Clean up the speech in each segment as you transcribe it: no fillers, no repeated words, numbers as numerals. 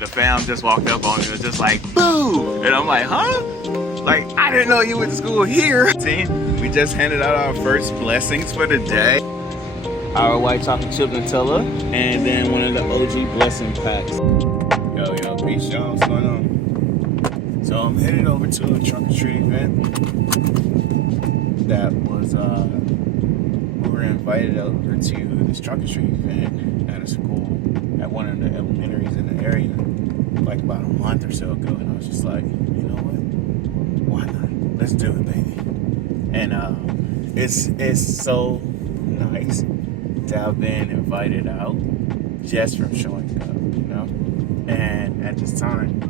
the fam just walked up on me and was just like, boo! And I'm like, huh? Like, I didn't know you went to school here. See, we just handed out our first blessings for the day. Our white chocolate chip Nutella, and then one of the OG blessing packs. Yo, peace, y'all. What's going on? So I'm headed over to a trunk or treat event. That was, we were invited over to this trunk or treat event at a school, at one of the elementaries in the area, like about a month or so ago. And I was just like, you know what? Why not? Let's do it, baby. And it's so nice to have been invited out just from showing up, you know? And at this time,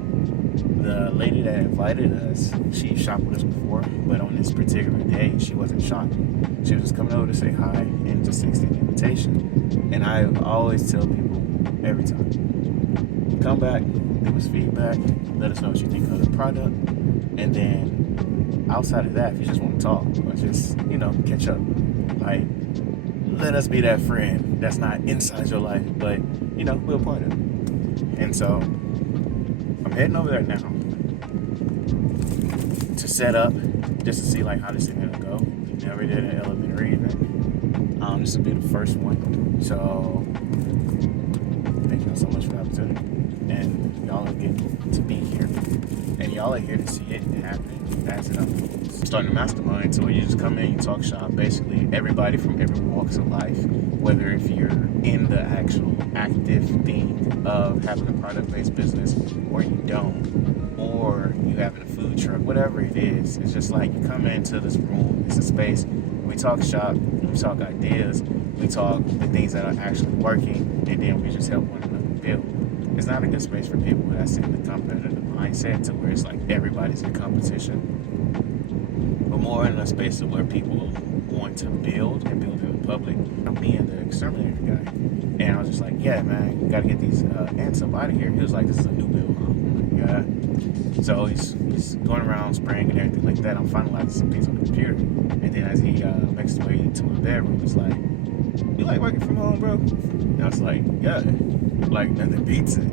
the lady that invited us, she shopped with us before, but on this particular day, she wasn't shopping. She was just coming over to say hi and just extend an invitation. And I always tell people every time, come back, give us feedback, let us know what you think of the product, and then outside of that, if you just want to talk or just, you know, catch up, like, let us be that friend that's not inside your life, but, you know, we're a part of it. And so, I'm heading over there now to set up, just to see, like, how this is going to go. Never did an elementary event. This will be the first one. So, thank you so much for the opportunity. And y'all are getting to be here. And y'all are here to see it happen as it unfolds. Starting a mastermind, so you just come in, you talk shop, basically everybody from every walks of life, whether if you're in the actual active thing of having a product-based business or you don't, or you having a food truck, whatever it is, it's just like you come into this room, it's a space, we talk shop, we talk ideas, we talk the things that are actually working, and then we just help one another build. It's not a good space for people that's in the competitive mindset to where it's like everybody's in competition, but more in a space of where people want to build and build in the public. I'm being the exterminator guy, and I was just like, yeah, man, you gotta get these ants up out of here. He was like, this is a new build, huh? I'm like, yeah. So he's going around spraying and everything like that. I'm finalizing some things on the computer, and then as he makes his way to my bedroom, he's like, you like working from home, bro? And I was like, yeah, like nothing beats it.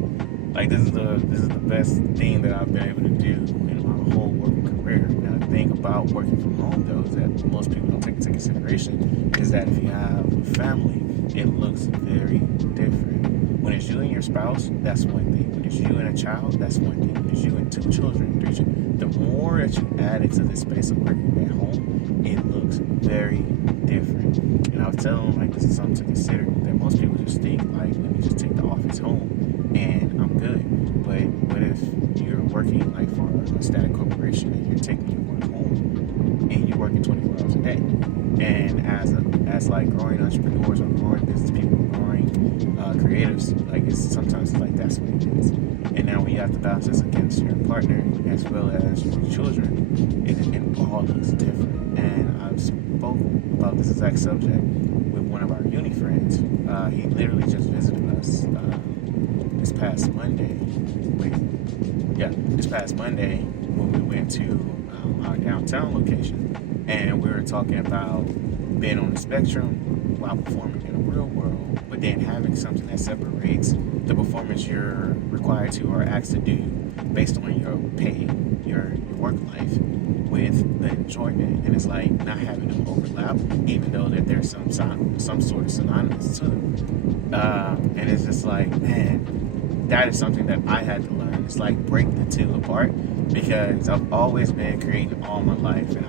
Like this is the best thing that I've been able to do in my whole working career. And the thing about working from home though is that most people don't take into consideration is that if you have a family, it looks very different. When it's you and your spouse, that's one thing. When it's you and a child, that's one thing. When it's you and 2 children, 3 children, the more that you add into this space of working at home, it looks very different. And I was telling them, like, this is something to consider, that most people just think, like, let me just take the office home and I'm good. But what if you're working, like, for a static corporation and you're taking your work home and you're working 24 hours a day? And as like growing entrepreneurs or growing business people, growing creatives, like sometimes it's like that's what it is. And now when you have to balance this against your partner as well as your children, it all looks different. And I've spoken about this exact subject with one of our uni friends. He literally just visited us this past Monday. This past Monday when we went to our downtown location. And we were talking about being on the spectrum while performing in the real world, but then having something that separates the performance you're required to or asked to do based on your pay, your work life, with the enjoyment. And it's like not having them overlap, even though that there's some sort of synonymous to them. And it's just like, man, that is something that I had to learn. It's like break the two apart, because I've always been creating all my life, and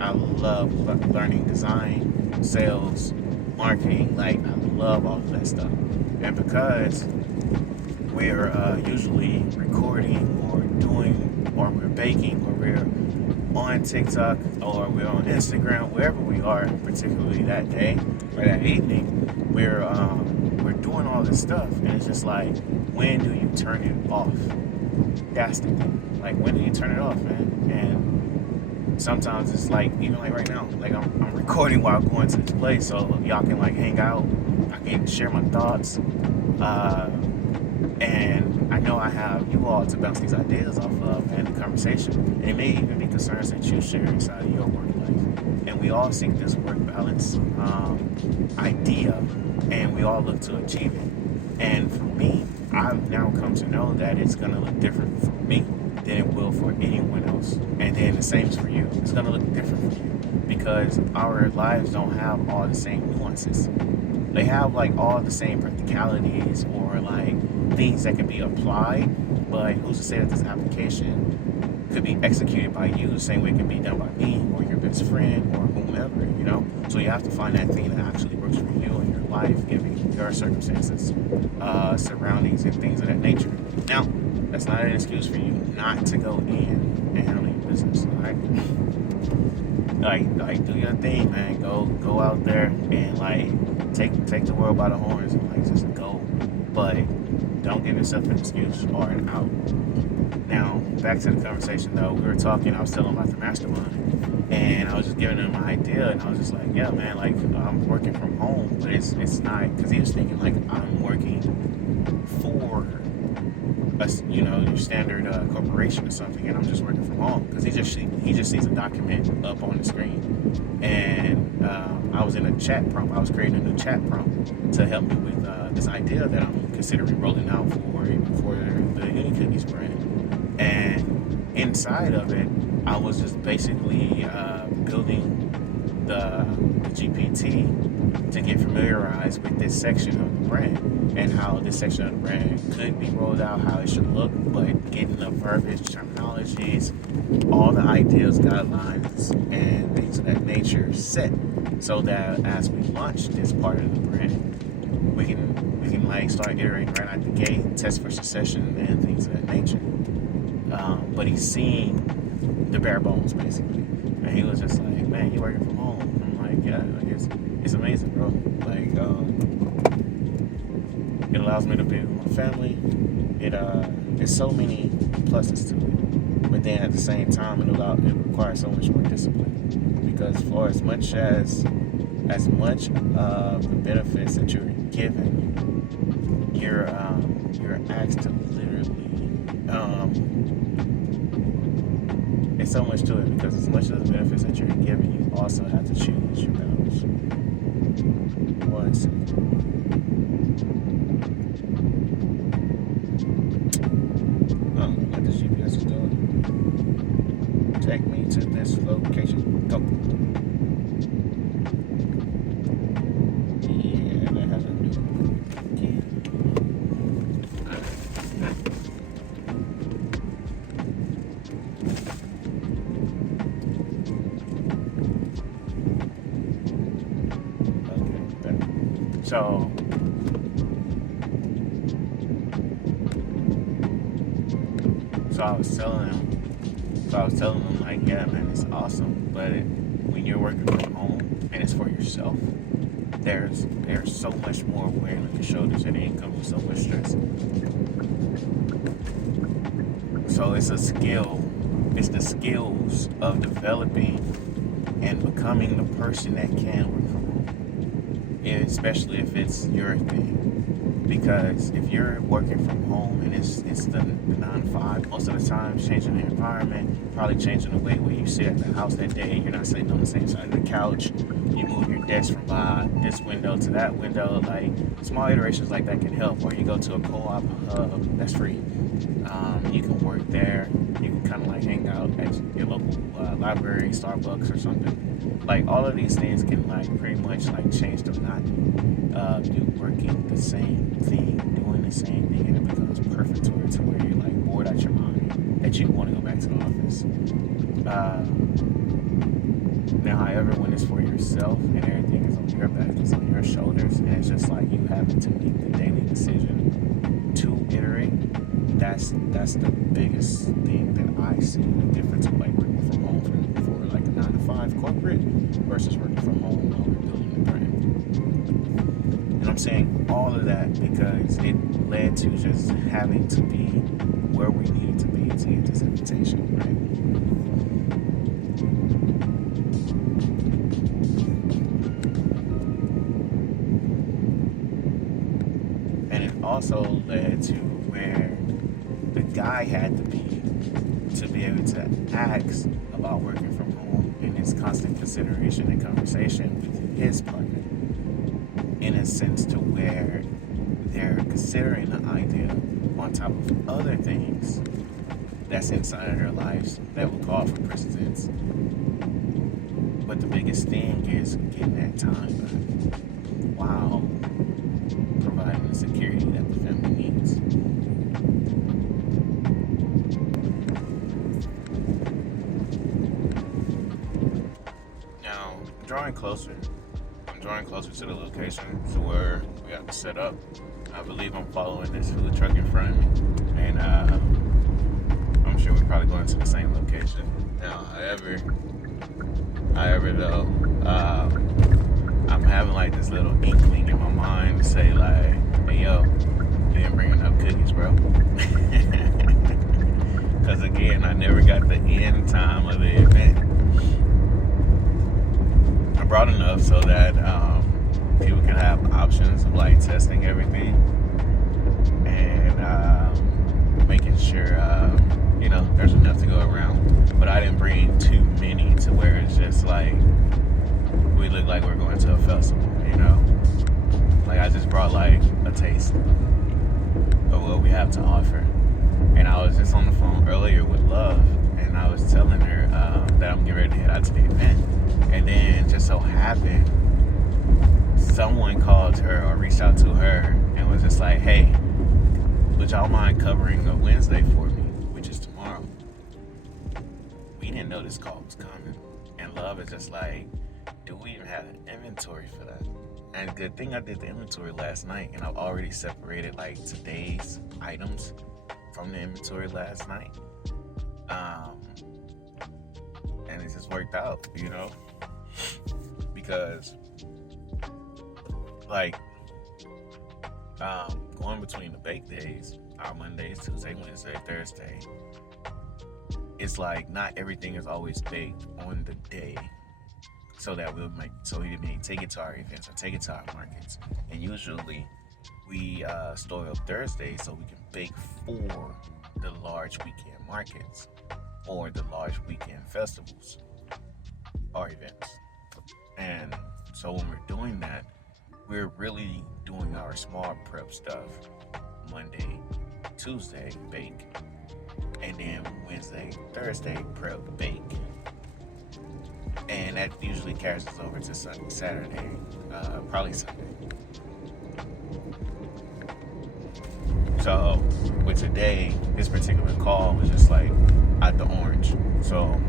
I love learning design, sales, marketing. Like, I love all of that stuff. And because we're usually recording or we're baking, or we're on TikTok, or we're on Instagram, wherever we are, particularly that day or that evening, we're doing all this stuff. And it's just like, when do you turn it off? That's the thing. Like, when do you turn it off, man? And sometimes it's like, even like right now, like I'm recording while I'm going to this place, so y'all can like hang out, I can share my thoughts, and I know I have you all to bounce these ideas off of and the conversation. And it may even be concerns that you share inside of your work life. And we all seek this work balance idea, and we all look to achieve it. And for me, I've now come to know that it's going to look different for me than it will for anyone else. And then the same is for you. It's going to look different for you because our lives don't have all the same nuances. They have like all the same practicalities or like things that can be applied, but who's to say that this application could be executed by you the same way it can be done by me or your best friend or whomever, you know? So you have to find that thing that actually works for you in your life, given your circumstances, surroundings, and things of that nature. Now, that's not an excuse for you not to go in and handle your business, all right? Like do your thing, man. Go out there and like take the world by the horns and like just go. But don't give yourself an excuse or an out. Now, back to the conversation though. We were talking, I was telling him about the mastermind. And I was just giving him an idea and I was just like, yeah man, like I'm working from home, but it's not, because he was thinking like I'm working for your standard corporation or something, and I'm just working from home because he just sees a document up on the screen, and I was in a chat prompt. I was creating a new chat prompt to help me with this idea that I'm considering rolling out for the UniCookies brand, and inside of it, I was just basically building the GPT to get familiarized with this section of the brand and how this section of the brand could be rolled out, how it should look, but getting the verbiage, terminologies, all the ideas, guidelines, and things of that nature set so that as we launch this part of the brand, we can like start iterating right out the gate, test for succession and things of that nature. But he's seeing the bare bones basically. And he was just like, man, you working from home? I'm like, yeah, like it's amazing, bro. Like, it allows me to be with my family. There's so many pluses to it. But then at the same time, it requires so much more discipline. Because for as much of the benefits that you're given, you're asked to literally it's so much to it, because as much of the benefits that you're given, you also have to choose your battles. One second. What this GPS is doing? Take me to this location. Go. Yeah, that has a new key. So I was telling him like, yeah, man, it's awesome, but when you're working from home and it's for yourself, there's so much more weight on your shoulders, and it comes with so much stress. So it's a skill. It's the skills of developing and becoming the person that can work from home, especially if it's your thing. Because if you're working from home and it's the 9 to 5, most of the time changing the environment, probably changing the way where you sit at the house that day. You're not sitting on the same side of the couch. You move your desk from this window to that window. Like small iterations like that can help. Or you go to a co-op hub that's free. You can work there. You can kind of like hang out at your local library, Starbucks or something. Like all of these things can like pretty much like change the monotony of you working the same thing, doing the same thing, and it becomes perfect to where you're like bored out your mind that you want to go back to the office. Now, however, when it's for yourself and everything is on your back, it's on your shoulders, and it's just like you having to make the daily decision to iterate. That's the biggest thing that I see the difference of like working from home for like a 9 to 5 corporate versus working from home while we're building the brand. And I'm saying all of that because it led to just having to be where we needed to be to get this invitation, right? And it also led to where the guy had to be able to ask about working from home and his constant consideration and conversation with his partner, in a sense to where they're considering the idea on top of other things that's inside of their lives that will call for precedence. But the biggest thing is getting that time back while providing the security that the family needs. Now, I'm drawing closer to the location to where we have to set up. I believe I'm following this food truck in front of me, and I'm sure we're probably going to the same location. Now, however though, I'm having like this little inkling in my mind to say like, hey yo, you didn't bring enough cookies, bro. Because again, I never got the end time of the event. I brought enough so that people can have options of like testing everything and making sure there's enough to go around. But I didn't bring too many to where it's just like we look like we're going to a festival, Like I just brought like a taste of what we have to offer. And I was just on the phone earlier with Love, and I was telling her that I'm getting ready to head out to the event. And then just so happened, someone called her or reached out to her and was just like, hey, would y'all mind covering a Wednesday for me, which is tomorrow? We didn't know this call was coming. And Love is just like, do we even have an inventory for that? And good thing I did the inventory last night, and I've already separated like today's items from the inventory last night. And it just worked out, because like going between the bake days, our Mondays, Tuesday, Wednesday, Thursday, it's like not everything is always baked on the day so we may take it to our events or take it to our markets. And usually we store up Thursday so we can bake for the large weekend markets or the large weekend festivals or events. And so when we're doing that, we're really doing our small prep stuff Monday, Tuesday, bake, and then Wednesday, Thursday, prep, bake. And that usually carries us over to Saturday, probably Sunday. So with today, this particular call was just like out the orange. So,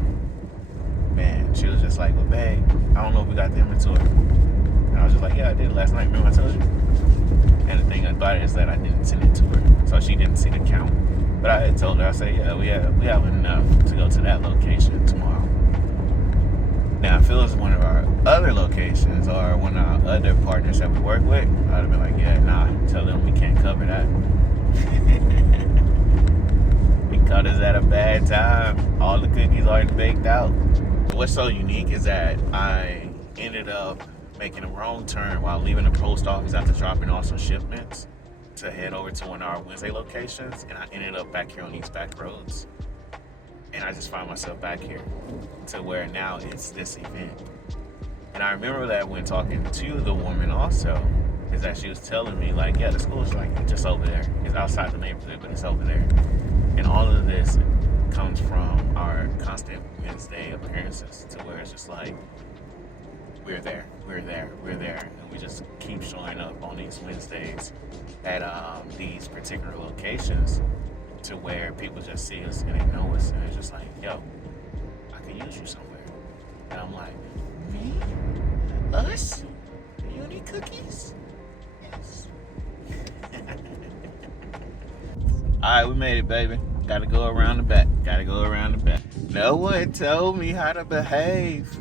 man, she was just like, well, babe, I don't know if we got the inventory. And I was just like, yeah, I did last night. Remember I told you? And the thing about it is that I didn't send it to her. So she didn't see the count. But I had told her, I said, yeah, we have enough to go to that location tomorrow. Now, if it was one of our other locations or one of our other partners that we work with, I'd have been like, yeah, nah, tell them we can't cover that. It caught us at a bad time. All the cookies already baked out. What's so unique is that I ended up making a wrong turn while leaving the post office after dropping off some shipments to head over to one of our Wednesday locations, and I ended up back here on these back roads. And I just find myself back here to where now it's this event. And I remember that when talking to the woman also, is that she was telling me like, yeah, the school is like just over there. It's outside the neighborhood, but it's over there. And all of this comes from our constant Wednesday appearances to where it's just like, we're there. And we just keep showing up on these Wednesdays at these particular locations to where people just see us and they know us. And it's just like, yo, I could use you somewhere. And I'm like, me? Us? UniCookies? Yes. Alright, we made it, baby. Gotta go around the back. No one told me how to behave.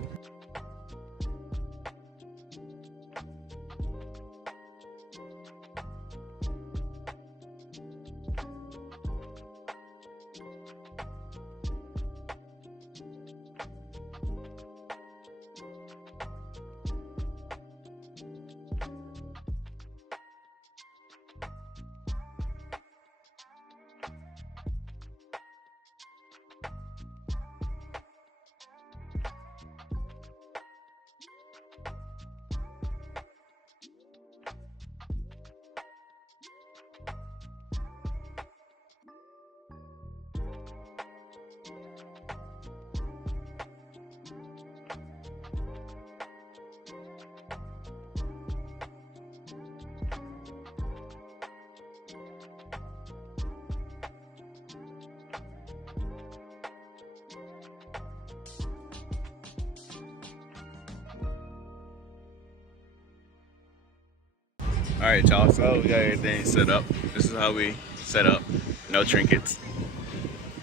Alright, y'all, so we got everything set up. This is how we set up. No trinkets.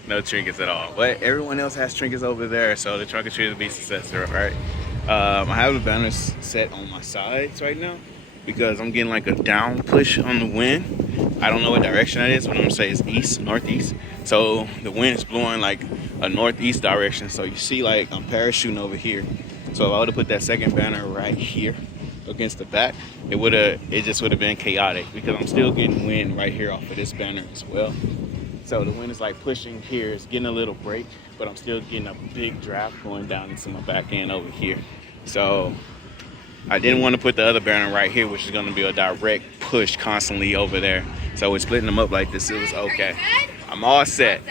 No trinkets at all. But everyone else has trinkets over there, so the trunk or treat will be successful, right? I have the banners set on my sides right now because I'm getting like a down push on the wind. I don't know what direction that is, but I'm gonna say it's east, northeast. So the wind is blowing like a northeast direction. So you see like I'm parachuting over here. So if I would have put that second banner right here against the back, it just would have been chaotic because I'm still getting wind right here off of this banner as well. So the wind is like pushing here, it's getting a little break, but I'm still getting a big draft going down into my back end over here. So I didn't want to put the other banner right here, which is going to be a direct push constantly over there. So we're splitting them up like this. It was okay. I'm all set.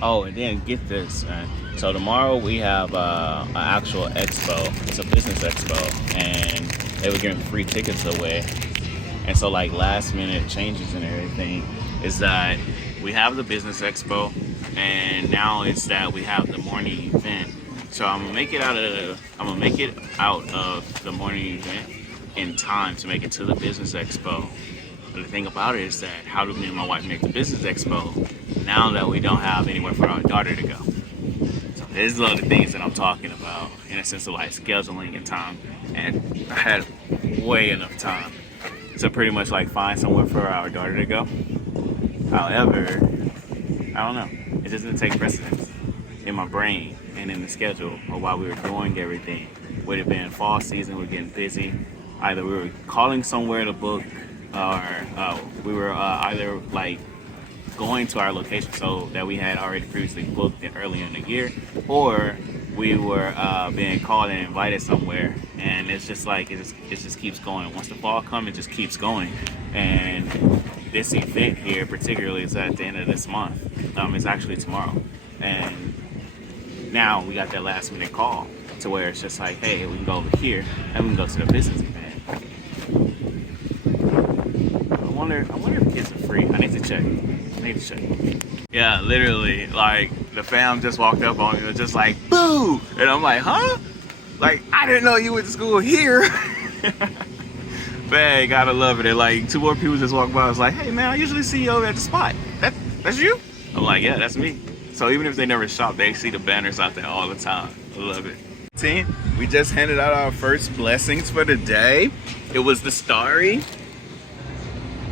Oh, and then get this, man. So tomorrow we have an actual expo. It's a business expo, and they were giving free tickets away. And so like last minute changes and everything is that we have the business expo, and now it's that we have the morning event. So I'm gonna make it out of the morning event in time to make it to the business expo. But the thing about it is that how do me and my wife make the business expo now that we don't have anywhere for our daughter to go? So there's a lot of things that I'm talking about in a sense of like scheduling and time, and I had way enough time to pretty much like find somewhere for our daughter to go. However, I don't know, it just didn't take precedence in my brain and in the schedule or while we were doing everything. Would have been fall season, we're getting busy. Either we were calling somewhere to book, or we were either like going to our location so that we had already previously booked it earlier in the year, or we were being called and invited somewhere, and it's just like it just keeps going. Once the fall comes, it just keeps going. And this event here particularly is at the end of this month. It's actually tomorrow, and now we got that last minute call to where it's just like, hey, we can go over here and we can go to the business event. I wonder if the kids are free. I need to check. Yeah, literally, like the fam just walked up on me, was just like, boo! And I'm like, huh? Like, I didn't know you went to school here. Man, gotta love it. And like 2 more people just walked by. I was like, hey man, I usually see you over at the spot. That's you? I'm like, yeah, that's me. So even if they never shop, they see the banners out there all the time. I love it. Team, we just handed out our first blessings for the day. It was the Starry,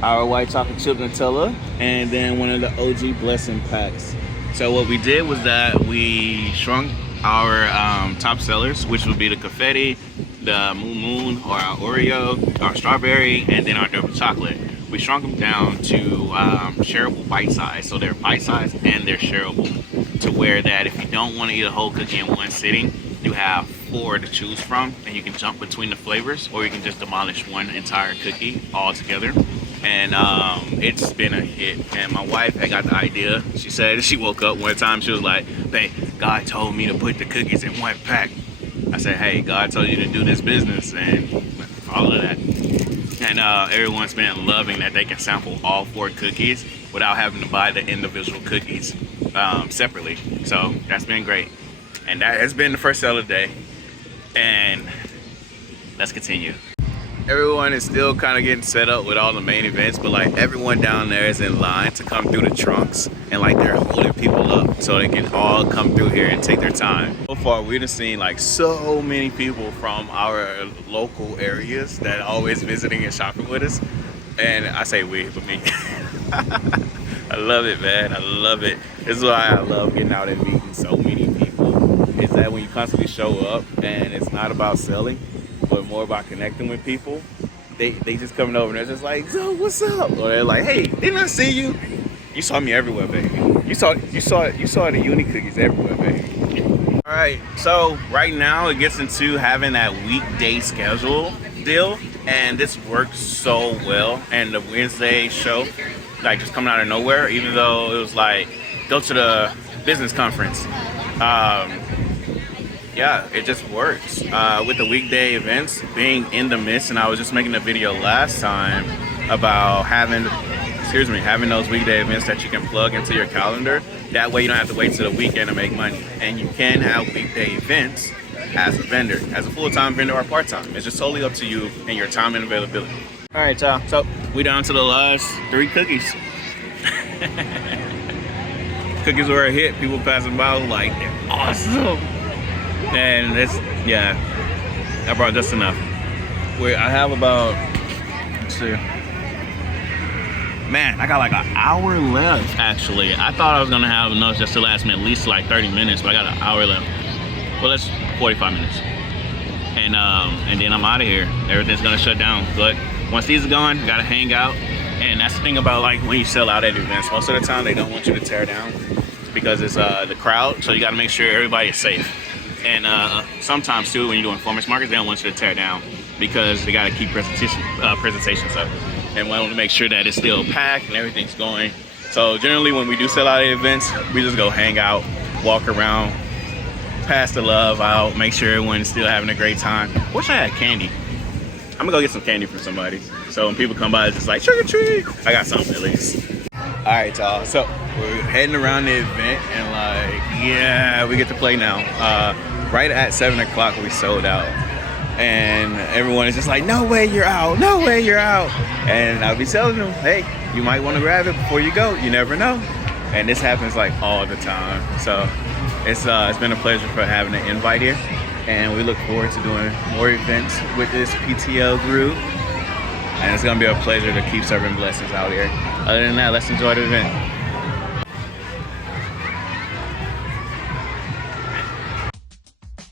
our white chocolate chip Nutella, and then one of the OG blessing packs. So what we did was that we shrunk our top sellers, which would be the confetti, the moon or our Oreo, our strawberry, and then our double chocolate. We shrunk them down to shareable bite size. So they're bite size and they're shareable, to where that if you don't want to eat a whole cookie in one sitting, you have 4 to choose from, and you can jump between the flavors, or you can just demolish one entire cookie all together. And it's been a hit. And my wife had got the idea. She said she woke up one time, she was like, hey, God told me to put the cookies in one pack. I said, hey, God told you to do this business and all of that. And everyone's been loving that they can sample all 4 cookies without having to buy the individual cookies separately. So that's been great. And that has been the first sale of the day. And let's continue. Everyone is still kind of getting set up with all the main events, but like everyone down there is in line to come through the trunks, and like they're holding people up so they can all come through here and take their time. So far we've just seen like so many people from our local areas that are always visiting and shopping with us. And I say we, but me. I love it, man. I love it. This is why I love getting out and meeting so many people. Is that when you constantly show up and it's not about selling, but more about connecting with people, they just coming over and they're just like, so what's up? Or they're like, hey, didn't I see you? You saw me everywhere, baby. You saw the UniCookies everywhere, baby. All right, so right now it gets into having that weekday schedule deal, and this works so well. And the Wednesday show, like just coming out of nowhere, even though it was like, go to the business conference. Yeah, it just works. With the weekday events being in the midst, and I was just making a video last time about having those weekday events that you can plug into your calendar. That way you don't have to wait till the weekend to make money. And you can have weekday events as a vendor, as a full-time vendor or part-time. It's just totally up to you and your time and availability. All right, y'all. So we down to the last 3 cookies. Cookies were a hit. People passing by was like, they're awesome. And it's, yeah, I brought just enough. I have about, let's see. Man, I got like an hour left, actually. I thought I was gonna have enough just to last me at least like 30 minutes, but I got an hour left. Well, that's 45 minutes. And then I'm out of here. Everything's gonna shut down. But once these are gone, you gotta hang out. And that's the thing about like when you sell out at events. Most of the time, they don't want you to tear down because it's the crowd. So you gotta make sure everybody is safe. And sometimes too, when you're doing farmers markets, they don't want you to tear down because they gotta keep presentations up. And we want to make sure that it's still packed and everything's going. So generally when we do sell out at events, we just go hang out, walk around, pass the love out, make sure everyone's still having a great time. Wish I had candy. I'm gonna go get some candy from somebody. So when people come by, it's just like, trick or treat. I got something at least. All right, y'all. So we're heading around the event and like, yeah, we get to play now. Right at 7 o'clock, we sold out. And everyone is just like, no way you're out, no way you're out. And I'll be telling them, hey, you might want to grab it before you go. You never know. And this happens like all the time. So it's been a pleasure for having an invite here. And we look forward to doing more events with this PTL group. And it's gonna be a pleasure to keep serving blessings out here. Other than that, let's enjoy the event.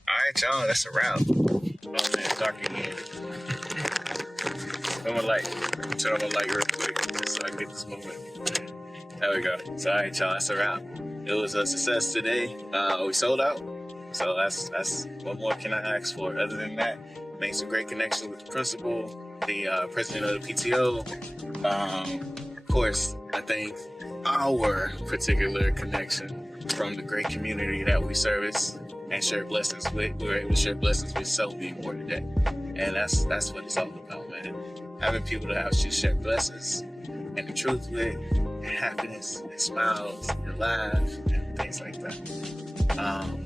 All right, y'all, that's a wrap. Oh man, it's dark in here. Turn on my light real quick so I can get this moving. There we go. So all right, y'all, that's a wrap. It was a success today. We sold out. So that's what more can I ask for? Other than that, made some great connections with the principal, the president of the PTO. Of course, I think our particular connection from the great community that we service and share blessings with. We were able to share blessings with so many more today. And that's what it's all about, man. Having people to have share blessings and the truth with, and happiness and smiles and laugh and things like that.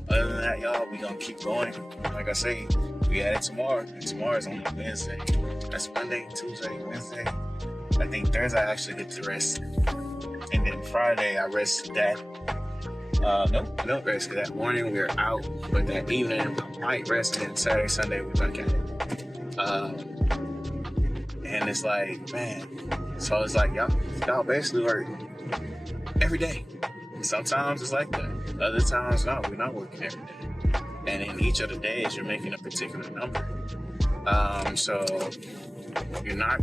Other than that, y'all, we gonna keep going. Like I say, we at it tomorrow, and tomorrow's only Wednesday. That's Monday, Tuesday, Wednesday. I think Thursday I actually get to rest. And then Friday I rest that. No, I don't rest because that morning we're out, but that evening I might rest, and then Saturday, Sunday we back at it. And it's like, man, so it's like y'all basically work every day. Sometimes it's like that. Other times, no, we're not working every day. And in each of the days, you're making a particular number. So we're not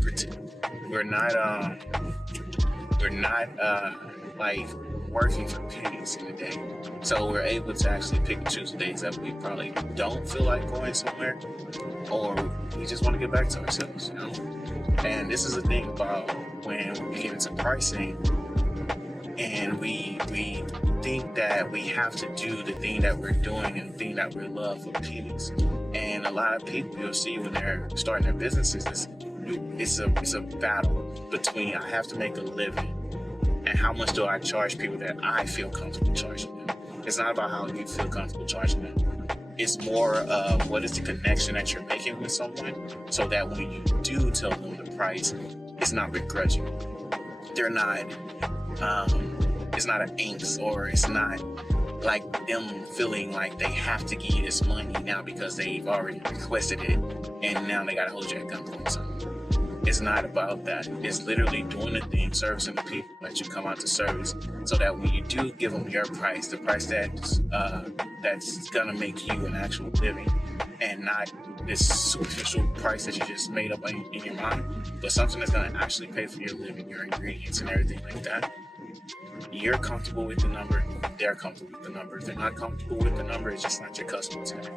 like working for pennies in a day. So we're able to actually pick and choose the days that we probably don't feel like going somewhere, or we just want to get back to ourselves, you know? And this is the thing about when we get into pricing and we think that we have to do the thing that we're doing and the thing that we love for pennies. And a lot of people you'll see when they're starting their businesses, it's a battle between I have to make a living and how much do I charge people that I feel comfortable charging them. It's not about how you feel comfortable charging them. It's more of what is the connection that you're making with someone, so that when you do tell them the price, it's not begrudging. They're not, it's not an angst, or it's not like them feeling like they have to give you this money now because they've already requested it and now they gotta hold you at gunpoint or something. It's not about that. It's literally doing the thing, servicing the people that you come out to service, so that when you do give them your price, the price that's gonna make you an actual living, and not this superficial price that you just made up in your mind, but something that's gonna actually pay for your living, your ingredients and everything like that. You're comfortable with the number, they're comfortable with the number. If they're not comfortable with the number, it's just not your customer today.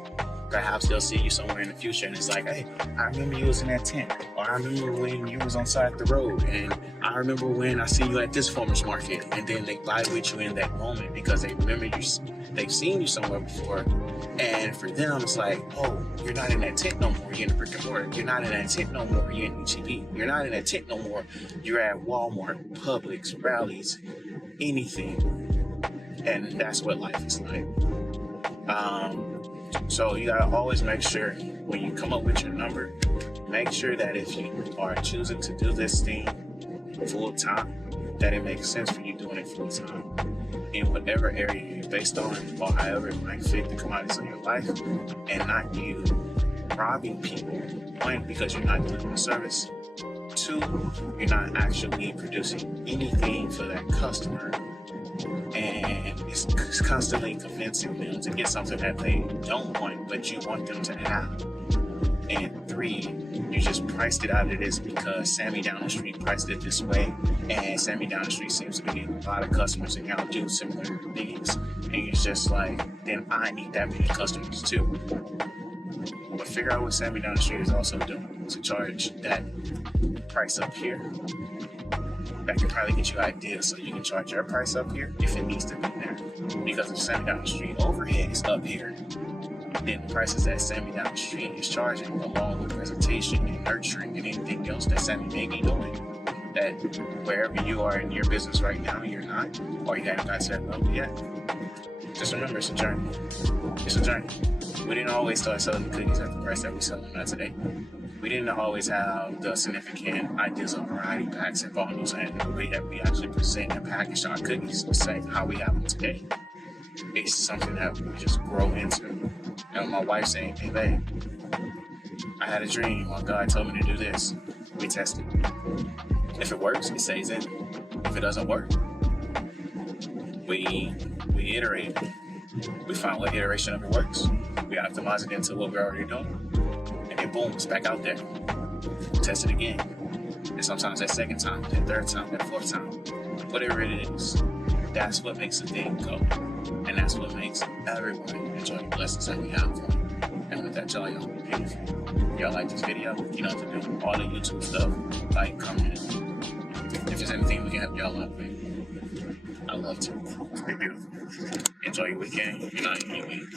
Perhaps they'll see you somewhere in the future and it's like, hey, I remember you was in that tent, or I remember when you was on side the road, and I remember when I see you at this farmer's market, and then they buy with you in that moment because they remember you, they've seen you somewhere before. And for them, it's like, oh, you're not in that tent no more, you're in the brick and mortar. You're not in that tent no more, you're in HEB. You're not in that tent no more, you're at Walmart, Publix, Rallies, anything. And that's what life is like. So you gotta always make sure when you come up with your number, make sure that if you are choosing to do this thing full time, that it makes sense for you doing it full time in whatever area you're based on, or however it might fit the commodities of your life, and not you robbing people. One, because you're not delivering a service. Two, you're not actually producing anything for that customer, and it's constantly convincing them to get something that they don't want, but you want them to have. And three, you just priced it out of this because Sammy down the street priced it this way, and Sammy down the street seems to be getting a lot of customers, and y'all do similar things. And it's just like, then I need that many customers too. But figure out what Sammy down the street is also doing to charge that price up here. That can probably get you ideas, so you can charge your price up here if it needs to be there. Because if Sammy down the street overhead is up here, then the prices that Sammy down the street is charging, along with presentation and nurturing and anything else that Sammy may be doing, that wherever you are in your business right now, you're not, or you haven't got to that level yet. Just remember, it's a journey. It's a journey. We didn't always start selling the cookies at the price that we sell them at today. We didn't always have the significant ideas of variety packs and bundles and the way that we actually present and package our cookies the same how we have them today. It's something that we just grow into. And my wife saying, hey babe, I had a dream while God told me to do this. We test it. If it works, it stays in. If it doesn't work, we iterate. We find what iteration of it works. We optimize it into what we're already doing. And then boom, it's back out there. Test it again. And sometimes that second time, that third time, that fourth time. Whatever it is, that's what makes the thing go. And that's what makes everyone enjoy the blessings that we have. And with that, y'all be beautiful. Y'all like this video, you know what to do. All the YouTube stuff, like, comment. If there's anything we can help y'all out with, I love to. Be beautiful. Enjoy your weekend. You're not in your week.